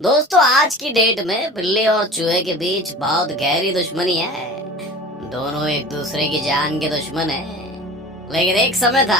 दोस्तों, आज की डेट में बिल्ली और चूहे के बीच बहुत गहरी दुश्मनी है। दोनों एक दूसरे की जान के दुश्मन हैं। लेकिन एक समय था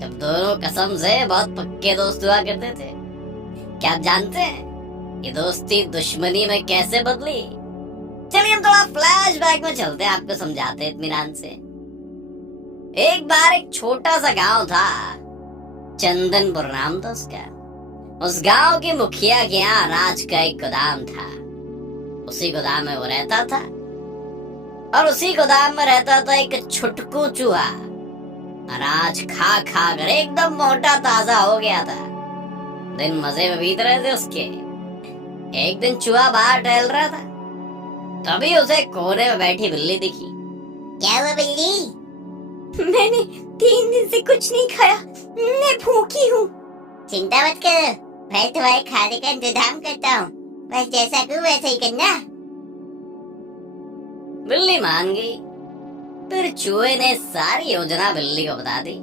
जब दोनों कसम से बहुत पक्के दोस्त हुआ करते थे। क्या आप जानते हैं ये दोस्ती दुश्मनी में कैसे बदली? चलिए हम थोड़ा फ्लैशबैक में चलते हैं, आपको समझाते हैं इत्मीनान से। एक बार एक छोटा सा गांव था, चंदनपुर नाम था उसका। उस गांव के मुखिया के यहाँ अनाज का एक गोदाम था। उसी गोदाम में वो रहता था और उसी गोदाम में रहता था एक छुटकू चूहा। अनाज खा खा कर एकदम मोटा ताजा हो गया था। दिन मजे में बीत रहे थे उसके। एक दिन चूहा बाहर टहल रहा था, तभी उसे कोने में बैठी बिल्ली दिखी। क्या हुआ बिल्ली? मैंने 3 दिन से कुछ नहीं खाया, मैं भूखी हूँ। चिंता मत करो, मैं तुम्हारे खाने का इंतजाम करता हूँ। बस जैसा कहूँ वैसा ही करना। बिल्ली मान गई। फिर चूहे ने सारी योजना बिल्ली को बता दी।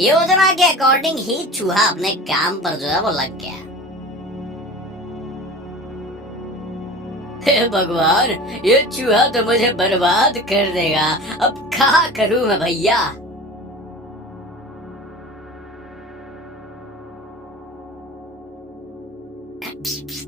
योजना के अकॉर्डिंग ही चूहा अपने काम पर जो है वो लग गया। हे भगवान, ये चूहा तो मुझे बर्बाद कर देगा। अब क्या करूं मैं भैया?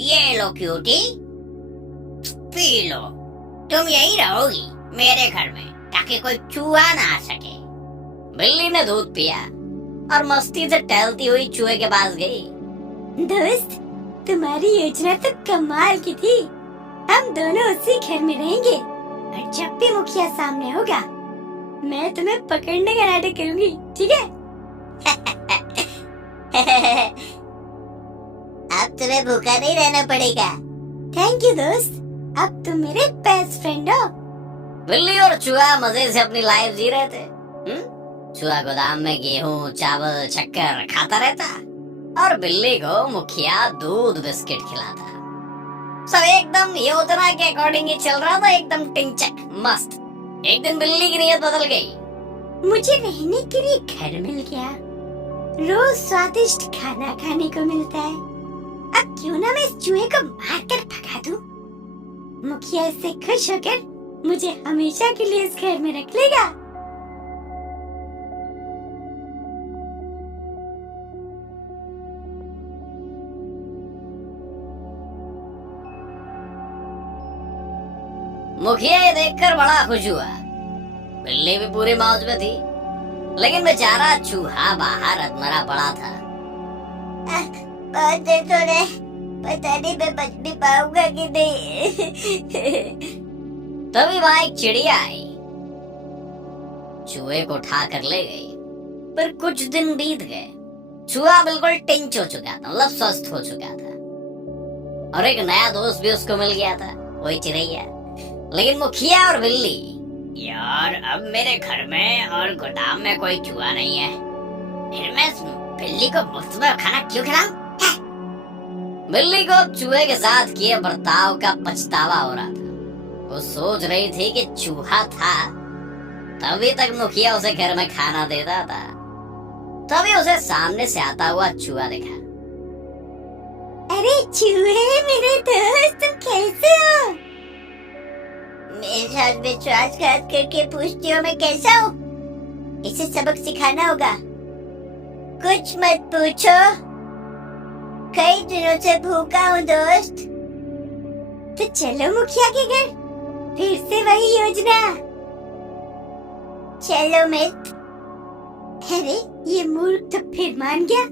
ये लो क्यूटी, पी लो। तुम यही रहोगी मेरे घर में ताकि कोई चूहा ना आ सके। बिल्ली ने दूध पिया और मस्ती से टहलती हुई चूहे के पास गई। दोस्त, तुम्हारी योजना तो कमाल की थी। हम दोनों उसी घर में रहेंगे और जब भी मुखिया सामने होगा मैं तुम्हें पकड़ने का नाटक करूंगी, ठीक है? अब तुम्हें भूखा नहीं रहना पड़ेगा। थैंक यू दोस्त, अब तुम मेरे बेस्ट फ्रेंड हो। बिल्ली और चूहा मजे से अपनी लाइफ जी रहे थे। चूहा गोदाम में गेहूं, चावल, शक्कर खाता रहता और बिल्ली को मुखिया दूध बिस्किट खिलाता। सब एकदम योजना के अकॉर्डिंग ही चल रहा था, एकदम टिंचक मस्त। एक दिन बिल्ली की नीयत बदल गई। मुझे रहने के लिए घर मिल गया, रोज स्वादिष्ट खाना खाने को मिलता है। अब क्यों ना मैं इस चूहे को मारकर भगा दूं? मुखिया इससे खुश होकर मुझे हमेशा के लिए इस घर में रख लेगा। मुखिया ये देखकर बड़ा खुश हुआ। बिल्ली भी पूरी मौज में थी, लेकिन बेचारा चूहा बाहर अधमरा पड़ा था। बहुत देर हो रहे, पता नहीं मैं बच भी पाऊंगा कि नहीं। तभी वहां एक चिड़िया आई, चूहे को उठा कर ले गई। पर कुछ दिन बीत गए। चूहा बिल्कुल टिंच हो चुका था, मतलब स्वस्थ हो चुका था और एक नया दोस्त भी उसको मिल गया था, वही चिड़ैया। लेकिन मुखिया और बिल्ली, यार अब मेरे घर में और गोदाम में कोई चूहा नहीं है, फिर मैं इस बिल्ली को मुफ्त में खाना क्यों खिलाऊं? बिल्ली को चूहे के साथ किए बर्ताव का पछतावा हो रहा था। वो सोच रही थी कि चूहा था तभी तक मुखिया उसे घर में खाना देता था। तभी उसे सामने से आता हुआ चूहा देखा। अरे चूहे मेरे दोस्त, तुम कैसे हो? मेरे साथ विश्वासघात करके पूछती हो मैं कैसा हूँ? इसे सबक सिखाना होगा। कुछ मत पूछो, कई दिनों से भूखा हूँ दोस्त। तो चलो मुखिया के घर, फिर से वही योजना। चलो मित्र। अरे ये मूर्ख तो फिर मान गया।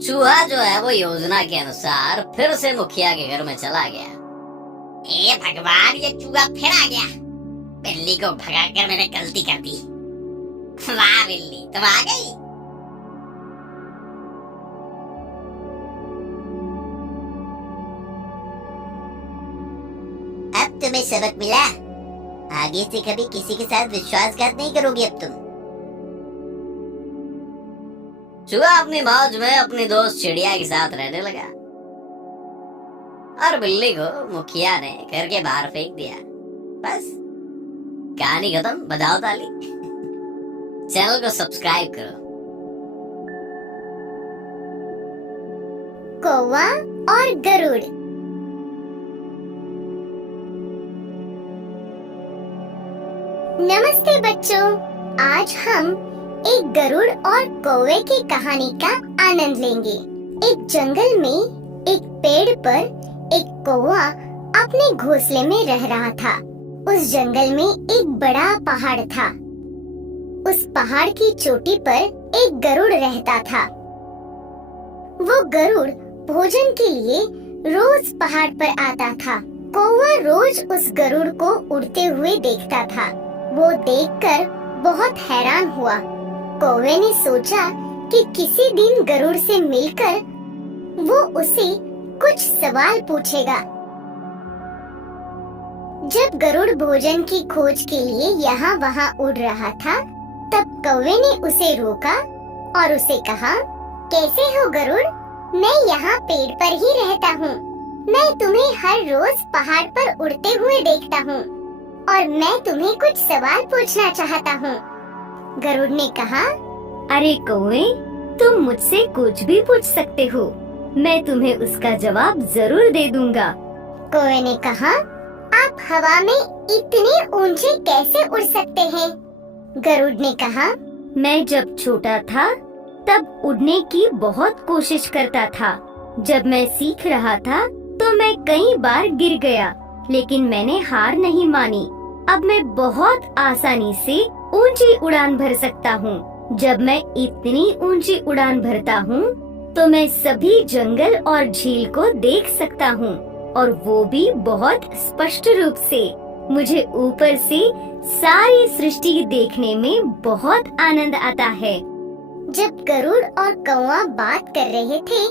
चूहा जो है वो योजना के अनुसार फिर से मुखिया के घर में चला गया। हे भगवान, ये चूहा फिर आ गया। बिल्ली को भगाकर मैंने गलती कर दी। वाह बिल्ली, तुम आ गई। अब तुम्हें सबक मिला, आगे से कभी किसी के साथ विश्वासघात नहीं करोगी अब तुम। चूहा अपनी मौज में अपनी दोस्त चिड़िया के साथ रहने लगा और बिल्ली को मुखिया ने घर के बाहर फेंक दिया। बस कहानी खत्म। बजाओ ताली। चैनल को सब्सक्राइब करो। कौवा और गरुड़। नमस्ते बच्चों, आज हम एक गरुड़ और कौवे की कहानी का आनंद लेंगे। एक जंगल में एक पेड़ पर एक कौवा अपने घोंसले में रह रहा था। उस जंगल में एक बड़ा पहाड़ था। उस पहाड़ की चोटी पर एक गरुड़ रहता था। वो गरुड़ भोजन के लिए रोज पहाड़ पर आता था। कौवा रोज उस गरुड़ को उड़ते हुए देखता था। वो देखकर बहुत हैरान हुआ। कौवे ने सोचा कि किसी दिन गरुड़ से मिलकर वो उसे कुछ सवाल पूछेगा। जब गरुड़ भोजन की खोज के लिए यहाँ वहाँ उड़ रहा था, तब कौवे ने उसे रोका और उसे कहा, कैसे हो गरुड़? मैं यहाँ पेड़ पर ही रहता हूँ। मैं तुम्हें हर रोज पहाड़ पर उड़ते हुए देखता हूँ और मैं तुम्हें कुछ सवाल पूछना चाहता हूँ। गरुड़ ने कहा, अरे कौवे, तुम मुझसे कुछ भी पूछ सकते हो, मैं तुम्हें उसका जवाब जरूर दे दूंगा। कौवे ने कहा, आप हवा में इतने ऊंचे कैसे उड़ सकते हैं? गरुड़ ने कहा, मैं जब छोटा था तब उड़ने की बहुत कोशिश करता था। जब मैं सीख रहा था तो मैं कई बार गिर गया, लेकिन मैंने हार नहीं मानी। अब मैं बहुत आसानी से ऊंची उड़ान भर सकता हूँ। जब मैं इतनी ऊंची उड़ान भरता हूँ तो मैं सभी जंगल और झील को देख सकता हूँ, और वो भी बहुत स्पष्ट रूप से। मुझे ऊपर से सारी सृष्टि देखने में बहुत आनंद आता है। जब गरुड़ और कौवा बात कर रहे थे,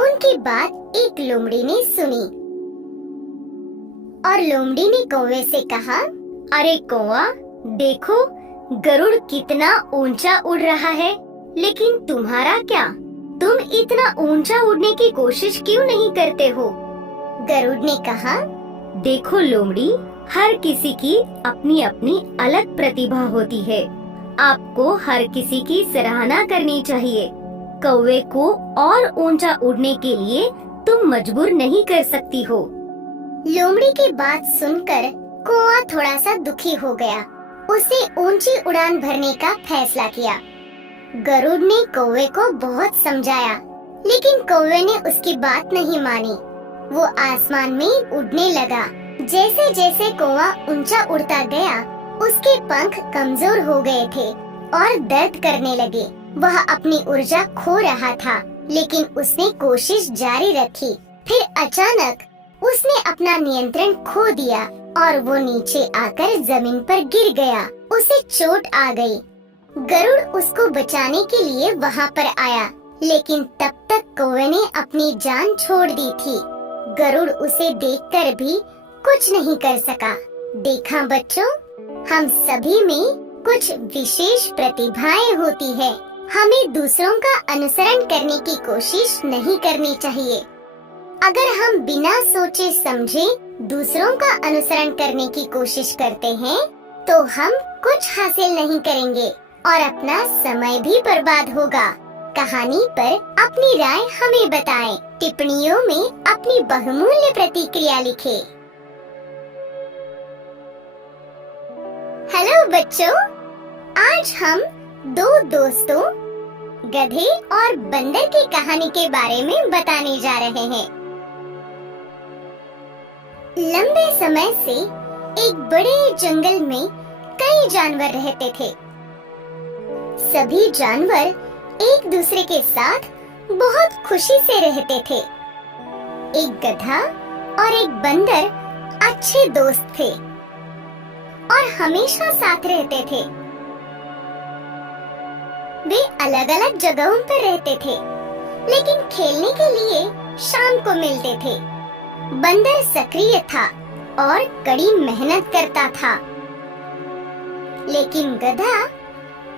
उनकी बात एक लोमड़ी ने सुनी और लोमड़ी ने कौवे से कहा, अरे कौवा, देखो गरुड़ कितना ऊंचा उड़ रहा है, लेकिन तुम्हारा क्या? तुम इतना ऊंचा उड़ने की कोशिश क्यों नहीं करते हो? गरुड़ ने कहा, देखो लोमड़ी, हर किसी की अपनी अपनी अलग प्रतिभा होती है। आपको हर किसी की सराहना करनी चाहिए। कौवे को और ऊंचा उड़ने के लिए तुम मजबूर नहीं कर सकती हो। लोमड़ी की बात सुनकर कौवा थोड़ा सा दुखी हो गया। उसे ऊंची उड़ान भरने का फैसला किया। गरुड़ ने कौवे को बहुत समझाया, लेकिन कौवे ने उसकी बात नहीं मानी। वो आसमान में उड़ने लगा। जैसे जैसे कौवा ऊंचा उड़ता गया, उसके पंख कमजोर हो गए थे और दर्द करने लगे। वह अपनी ऊर्जा खो रहा था, लेकिन उसने कोशिश जारी रखी। फिर अचानक उसने अपना नियंत्रण खो दिया और वो नीचे आकर जमीन पर गिर गया। उसे चोट आ गई। गरुड़ उसको बचाने के लिए वहाँ पर आया, लेकिन तब तक कौवे ने अपनी जान छोड़ दी थी। गरुड़ उसे देखकर भी कुछ नहीं कर सका। देखा बच्चों, हम सभी में कुछ विशेष प्रतिभाएं होती है। हमें दूसरों का अनुसरण करने की कोशिश नहीं करनी चाहिए। अगर हम बिना सोचे समझे दूसरों का अनुसरण करने की कोशिश करते हैं, तो हम कुछ हासिल नहीं करेंगे और अपना समय भी बर्बाद होगा। कहानी पर अपनी राय हमें बताएं। टिप्पणियों में अपनी बहुमूल्य प्रतिक्रिया लिखें। हेलो बच्चों, आज हम दो दोस्तों गधे और बंदर की कहानी के बारे में बताने जा रहे हैं। लंबे समय से एक बड़े जंगल में कई जानवर रहते थे। सभी जानवर एक दूसरे के साथ बहुत खुशी से रहते थे। एक गधा और एक बंदर अच्छे दोस्त थे और हमेशा साथ रहते थे। वे अलग अलग जगहों पर रहते थे, लेकिन खेलने के लिए शाम को मिलते थे। बंदर सक्रिय था और कड़ी मेहनत करता था, लेकिन गधा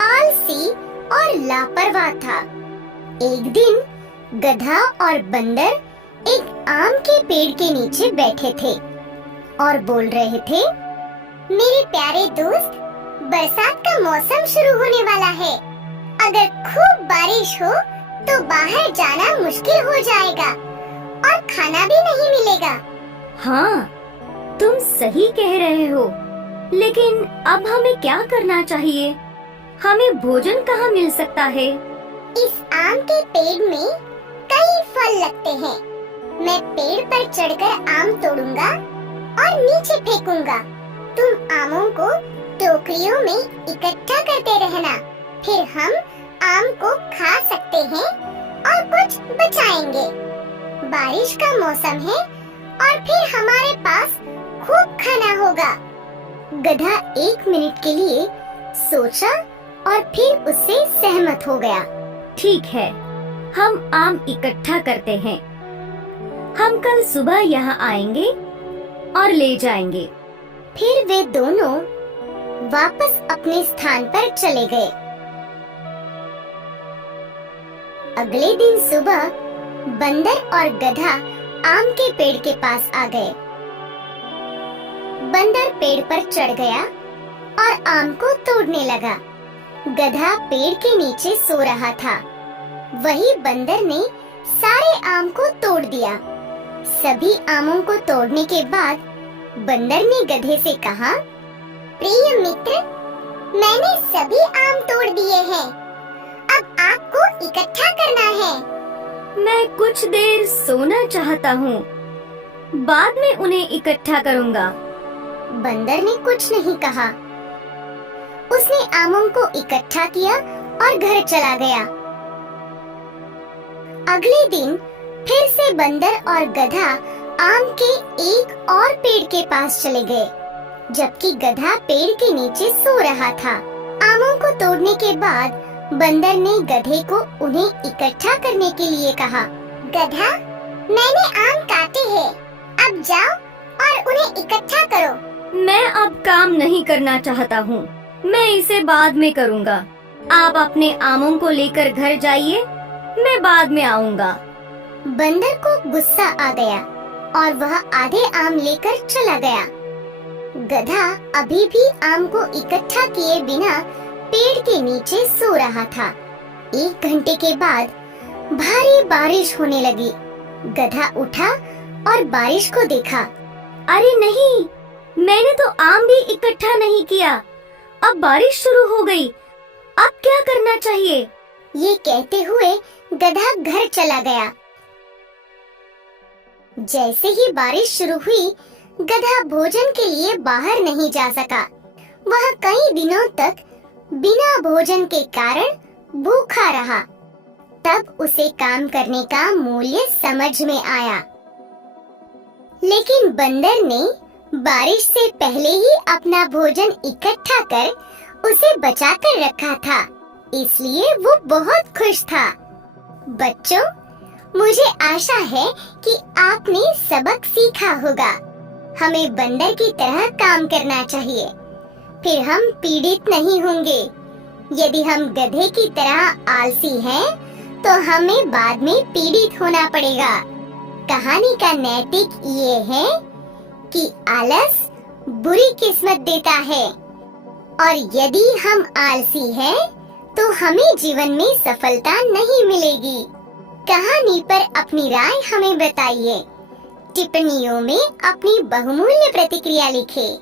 आलसी और लापरवाह था। एक दिन गधा और बंदर एक आम के पेड़ के नीचे बैठे थे और बोल रहे थे, मेरे प्यारे दोस्त, बरसात का मौसम शुरू होने वाला है। अगर खूब बारिश हो तो बाहर जाना मुश्किल हो जाएगा और खाना भी नहीं मिलेगा। हाँ, तुम सही कह रहे हो, लेकिन अब हमें क्या करना चाहिए? हमें भोजन कहाँ मिल सकता है? इस आम के पेड़ में कई फल लगते हैं। मैं पेड़ पर चढ़कर आम तोड़ूंगा और नीचे फेंकूंगा। तुम आमों को टोकरियों में इकट्ठा करते रहना, फिर हम आम को खा सकते हैं और कुछ बचाएंगे। बारिश का मौसम है और फिर हमारे पास खूब खाना होगा। गधा 1 मिनट के लिए सोचा और फिर उससे सहमत हो गया। ठीक है, हम आम इकट्ठा करते हैं। हम कल सुबह यहाँ आएंगे और ले जाएंगे। फिर वे दोनों वापस अपने स्थान पर चले गए। अगले दिन सुबह बंदर और गधा आम के पेड़ के पास आ गए। बंदर पेड़ पर चढ़ गया और आम को तोड़ने लगा। गधा पेड़ के नीचे सो रहा था। वही बंदर ने सारे आम को तोड़ दिया। सभी आमों को तोड़ने के बाद बंदर ने गधे से कहा, प्रिय मित्र, मैंने सभी आम तोड़ दिए हैं। अब आपको इकट्ठा करना है। मैं कुछ देर सोना चाहता हूँ, बाद में उन्हें इकट्ठा करूँगा। बंदर ने कुछ नहीं कहा। उसने आमों को इकट्ठा किया और घर चला गया। अगले दिन फिर से बंदर और गधा आम के एक और पेड़ के पास चले गए, जबकि गधा पेड़ के नीचे सो रहा था। आमों को तोड़ने के बाद बंदर ने गधे को उन्हें इकट्ठा करने के लिए कहा, गधा, मैंने आम काटे हैं, अब जाओ और उन्हें इकट्ठा करो। मैं अब काम नहीं करना चाहता हूँ, मैं इसे बाद में करूँगा। आप अपने आमों को लेकर घर जाइए, मैं बाद में आऊँगा। बंदर को गुस्सा आ गया और वह आधे आम लेकर चला गया। गधा अभी भी आम को इकट्ठा किए बिना पेड़ के नीचे सो रहा था। 1 घंटे के बाद भारी बारिश होने लगी। गधा उठा और बारिश को देखा। अरे नहीं, मैंने तो आम भी इकट्ठा नहीं किया। अब बारिश शुरू हो गई, अब क्या करना चाहिए? ये कहते हुए गधा घर चला गया। जैसे ही बारिश शुरू हुई, गधा भोजन के लिए बाहर नहीं जा सका। वह कई दिनों तक बिना भोजन के कारण भूखा रहा। तब उसे काम करने का मूल्य समझ में आया। लेकिन बंदर ने बारिश से पहले ही अपना भोजन इकट्ठा कर उसे बचा कर रखा था, इसलिए वो बहुत खुश था। बच्चों, मुझे आशा है कि आपने सबक सीखा होगा। हमें बंदर की तरह काम करना चाहिए, फिर हम पीड़ित नहीं होंगे। यदि हम गधे की तरह आलसी हैं, तो हमें बाद में पीड़ित होना पड़ेगा। कहानी का नैतिक ये है कि आलस बुरी किस्मत देता है, और यदि हम आलसी हैं, तो हमें जीवन में सफलता नहीं मिलेगी। कहानी पर अपनी राय हमें बताइए। टिप्पणियों में अपनी बहुमूल्य प्रतिक्रिया लिखें।